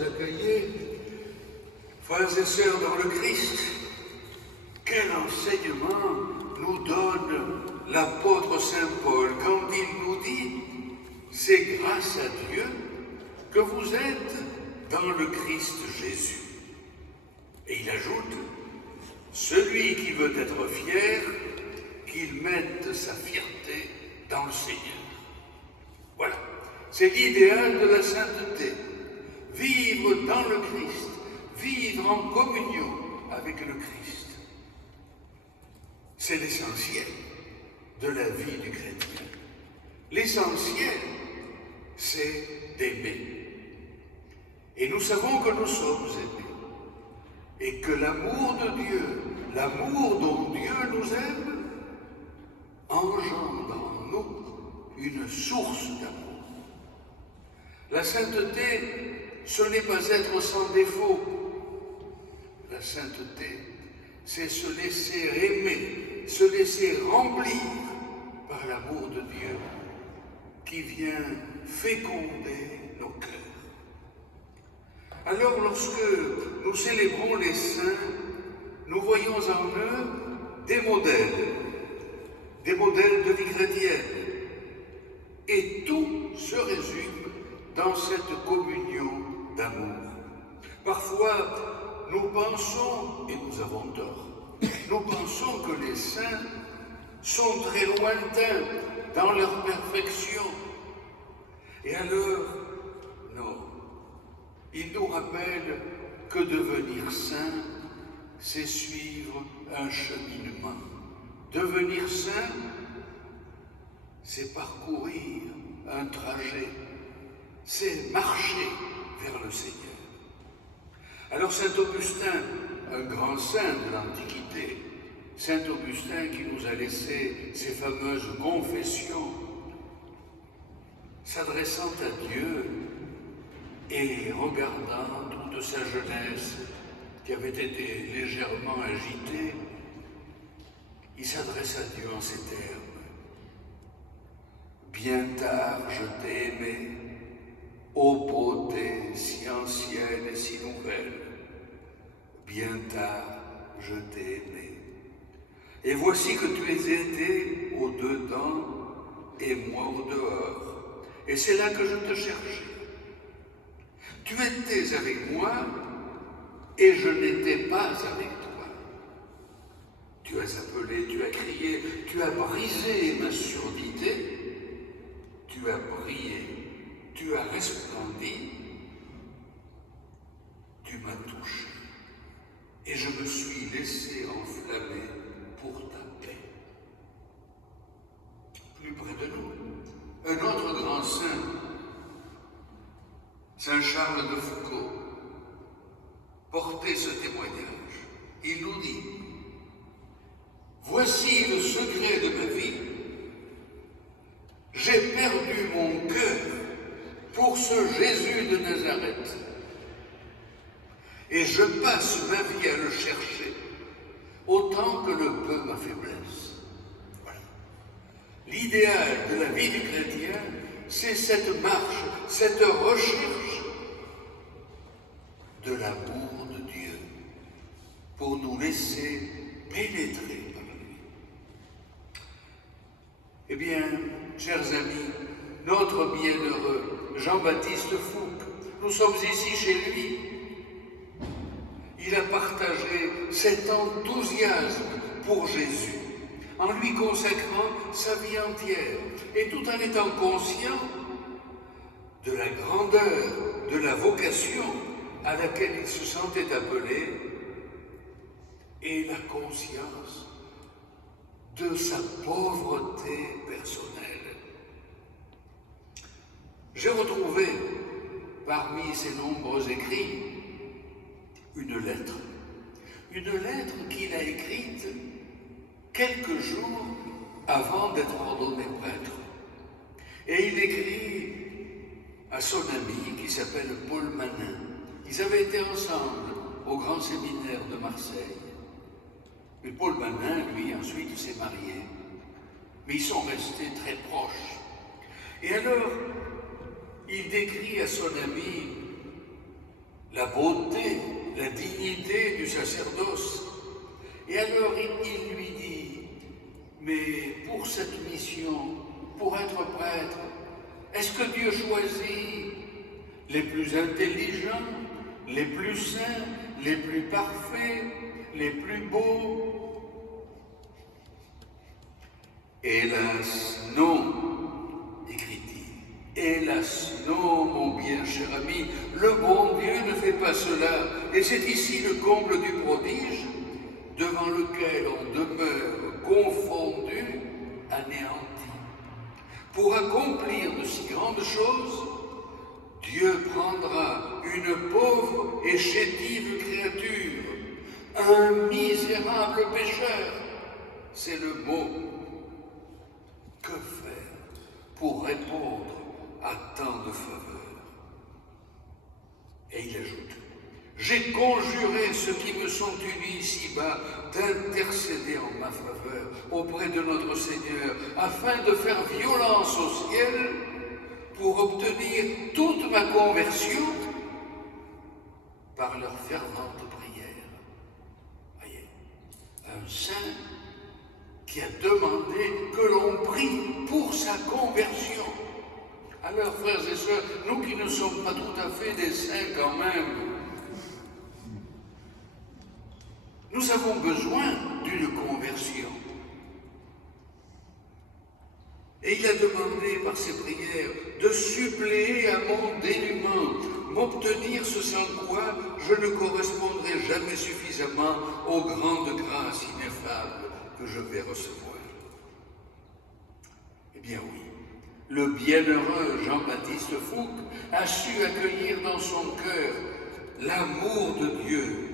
nous accueillez. Frères et sœurs dans le Christ, quel enseignement nous donne l'apôtre Saint Paul quand il nous dit « C'est grâce à Dieu que vous êtes dans le Christ Jésus ». Et il ajoute « Celui qui veut être fier, qu'il mette sa fierté dans le Seigneur ». Voilà, c'est l'idéal de la sainteté. Vivre dans le Christ, vivre en communion avec le Christ. C'est l'essentiel de la vie du chrétien. L'essentiel, c'est d'aimer. Et nous savons que nous sommes aimés. Et que l'amour de Dieu, l'amour dont Dieu nous aime, engendre en nous une source d'amour. La sainteté, ce n'est pas être sans défaut. La sainteté, c'est se laisser aimer, se laisser remplir par l'amour de Dieu qui vient féconder nos cœurs. Alors, lorsque nous célébrons les saints, nous voyons en eux des modèles de vie chrétienne. Et tout se résume dans cette communion d'amour. Parfois, nous pensons, et nous avons tort, nous pensons que les saints sont très lointains dans leur perfection. Et alors, non. Ils nous rappellent que devenir saint, c'est suivre un cheminement. Devenir saint, c'est parcourir un trajet, c'est marcher vers le Seigneur. Alors Saint Augustin, un grand saint de l'Antiquité, Saint Augustin qui nous a laissé ces fameuses confessions, s'adressant à Dieu et regardant toute sa jeunesse qui avait été légèrement agitée, il s'adresse à Dieu en ces termes. Bien tard je t'ai aimé, ô beauté si ancienne et si nouvelle. Bien tard je t'ai aimé. Et voici que tu es été au-dedans et moi au-dehors. Et c'est là que je te cherchais. Tu étais avec moi et je n'étais pas avec toi. Tu as appelé, tu as crié, tu as brisé ma surdité. Tu as brillé, tu as resplendi, tu m'as touché, et je me suis laissé enflammer pour ta paix. Plus près de nous, un autre grand saint, Saint Charles de Foucauld, portait ce témoignage. Il nous dit « Voici le secret de ma vie. J'ai perdu mon cœur pour ce Jésus de Nazareth. Et je passe ma vie à le chercher, autant que le peut ma faiblesse. » Voilà. L'idéal de la vie du chrétien, c'est cette marche, cette recherche de l'amour de Dieu pour nous laisser pénétrer par lui. Eh bien, chers amis, notre bienheureux Jean-Baptiste Fouque, nous sommes ici chez lui. Il a partagé cet enthousiasme pour Jésus, en lui consacrant sa vie entière, et tout en étant conscient de la grandeur de la vocation à laquelle il se sentait appelé, et la conscience de sa pauvreté personnelle. J'ai retrouvé parmi ses nombreux écrits une lettre qu'il a écrite quelques jours avant d'être ordonné prêtre. Et il écrit à son ami qui s'appelle Paul Manin. Ils avaient été ensemble au grand séminaire de Marseille. Mais Paul Manin, lui, ensuite s'est marié. Mais ils sont restés très proches. Et alors, il décrit à son ami la beauté, la dignité du sacerdoce. Et alors il lui dit, mais pour cette mission, pour être prêtre, est-ce que Dieu choisit les plus intelligents, les plus saints, les plus parfaits, les plus beaux? Hélas, non, écrit-il. Hélas, non, mon bien cher ami, le bon Dieu ne fait pas cela. Et c'est ici le comble du prodige, devant lequel on demeure confondu, anéanti. Pour accomplir de si grandes choses, Dieu prendra une pauvre et chétive créature, un misérable pécheur. C'est le mot. Que faire pour répondre à tant de faveurs? Et il ajoute, j'ai conjuré ceux qui me sont unis ici-bas d'intercéder en ma faveur auprès de notre Seigneur, afin de faire violence au ciel pour obtenir toute ma conversion par leur fervente prière. Voyez, un saint qui a demandé que l'on prie pour sa conversion. Alors, frères et sœurs, nous qui ne sommes pas tout à fait des saints quand même, nous avons besoin d'une conversion. Et il a demandé par ses prières de suppléer à mon dénuement, m'obtenir ce sans quoi je ne correspondrai jamais suffisamment aux grandes grâces ineffables que je vais recevoir. Eh bien oui, le bienheureux Jean-Baptiste Fouque a su accueillir dans son cœur l'amour de Dieu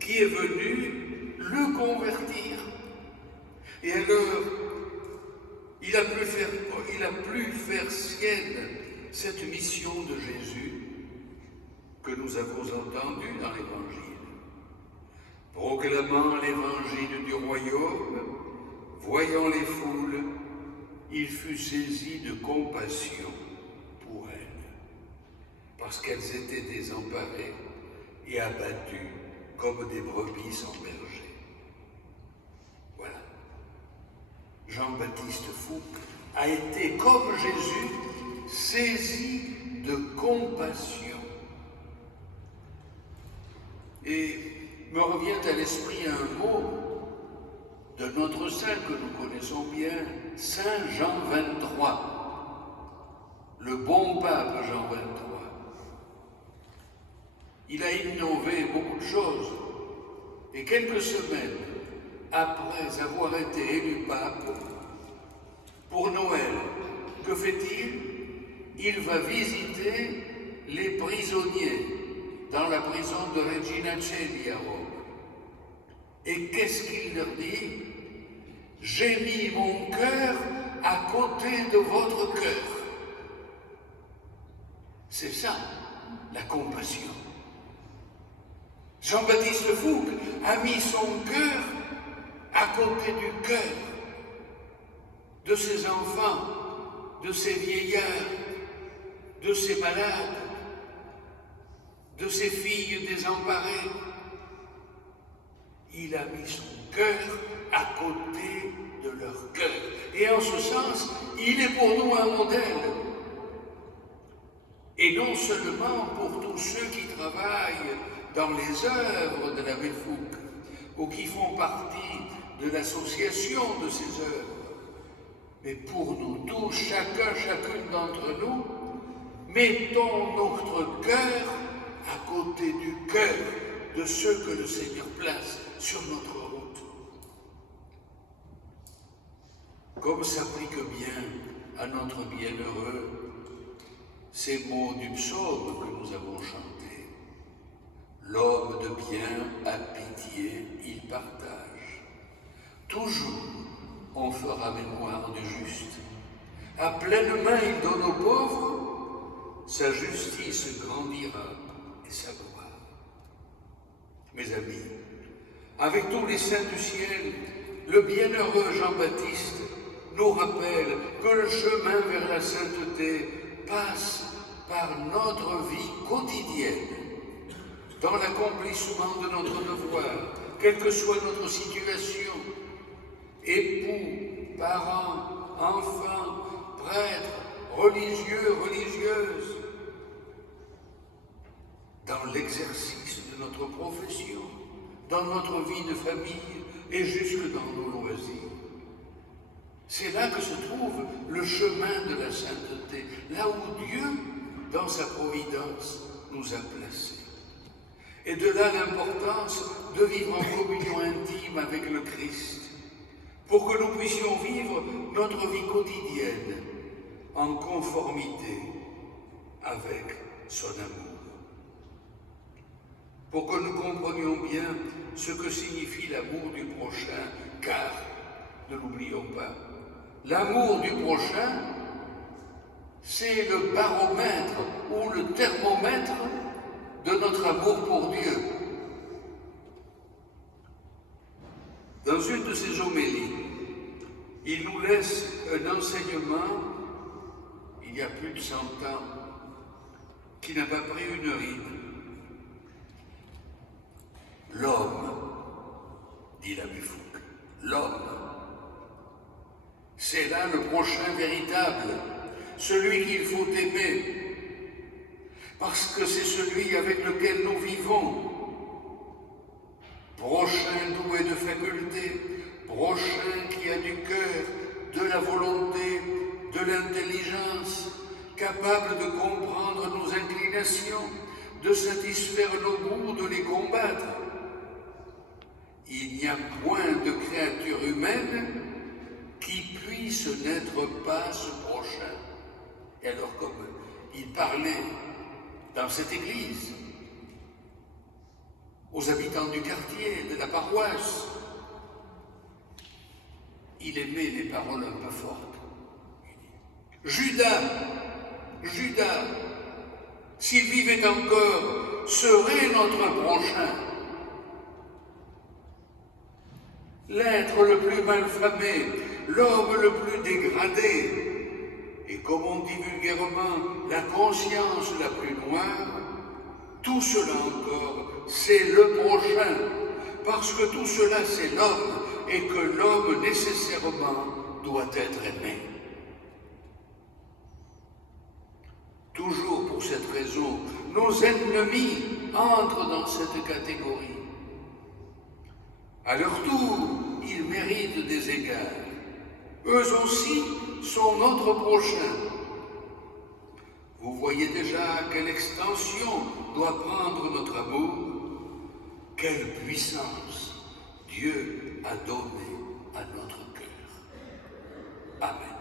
qui est venu le convertir. Et alors, il a pu faire sienne cette mission de Jésus que nous avons entendue dans l'Évangile. Proclamant l'Évangile du royaume, voyant les foules, il fut saisi de compassion pour elles, parce qu'elles étaient désemparées et abattues comme des brebis sans berger. Voilà. Jean-Baptiste Fouque a été, comme Jésus, saisi de compassion. Et me revient à l'esprit un mot de notre saint que nous connaissons bien, Saint Jean XXIII, le bon pape Jean XXIII. Il a innové beaucoup de choses, et quelques semaines après avoir été élu pape, pour Noël, que fait-il? Il va visiter les prisonniers dans la prison de Regina Coeli à Rome. Et qu'est-ce qu'il leur dit? J'ai mis mon cœur à côté de votre cœur. C'est ça, la compassion. Jean-Baptiste Fouque a mis son cœur à côté du cœur de ses enfants, de ses vieillards, de ses malades, de ses filles désemparées. Il a mis son cœur à côté de leur cœur. Et en ce sens, il est pour nous un modèle. Et non seulement pour tous ceux qui travaillent dans les œuvres de l'abbé Fouque, ou qui font partie de l'association de ces œuvres, mais pour nous tous, chacune d'entre nous, mettons notre cœur à côté du cœur de ceux que le Seigneur place sur notre route. Comme s'applique bien à notre bienheureux ces mots du psaume que nous avons chantés. L'homme de bien a pitié, il partage. Toujours on fera mémoire du juste. À pleine main il donne aux pauvres, sa justice grandira et sa gloire. Mes amis, avec tous les saints du ciel, le bienheureux Jean-Baptiste nous rappelle que le chemin vers la sainteté passe par notre vie quotidienne. dans l'accomplissement de notre devoir, quelle que soit notre situation, époux, parents, enfants, prêtres, religieux, religieuses, dans l'exercice de notre profession, dans notre vie de famille et jusque dans nos loisirs. C'est là que se trouve le chemin de la sainteté, là où Dieu, dans sa providence, nous a placés. Et de là l'importance de vivre en communion intime avec le Christ, pour que nous puissions vivre notre vie quotidienne en conformité avec son amour. Pour que nous comprenions bien ce que signifie l'amour du prochain, car, ne l'oublions pas, l'amour du prochain, c'est le baromètre ou le thermomètre de notre amour pour Dieu. Dans une de ses homélies, il nous laisse un enseignement, il y a plus de 100 ans, qui n'a pas pris une ride. L'homme, dit l'abbé Fouque, l'homme, c'est là le prochain véritable, celui qu'il faut aimer, parce que c'est celui avec lequel nous vivons. Prochain doué de facultés, prochain qui a du cœur, de la volonté, de l'intelligence, capable de comprendre nos inclinations, de satisfaire nos goûts, de les combattre. Il n'y a point de créature humaine qui puisse n'être pas ce prochain. Et alors, comme il parlait dans cette église, aux habitants du quartier, de la paroisse, il aimait les paroles un peu fortes. Judas, s'il vivait encore, serait notre prochain. L'être le plus malfamé, l'homme le plus dégradé, et comme on dit vulgairement, la conscience la plus noire, tout cela encore, c'est le prochain, parce que tout cela c'est l'homme, et que l'homme nécessairement doit être aimé. Toujours pour cette raison, nos ennemis entrent dans cette catégorie. À leur tour, ils méritent des égards. Eux aussi sont notre prochain. Vous voyez déjà quelle extension doit prendre notre amour, quelle puissance Dieu a donnée à notre cœur. Amen.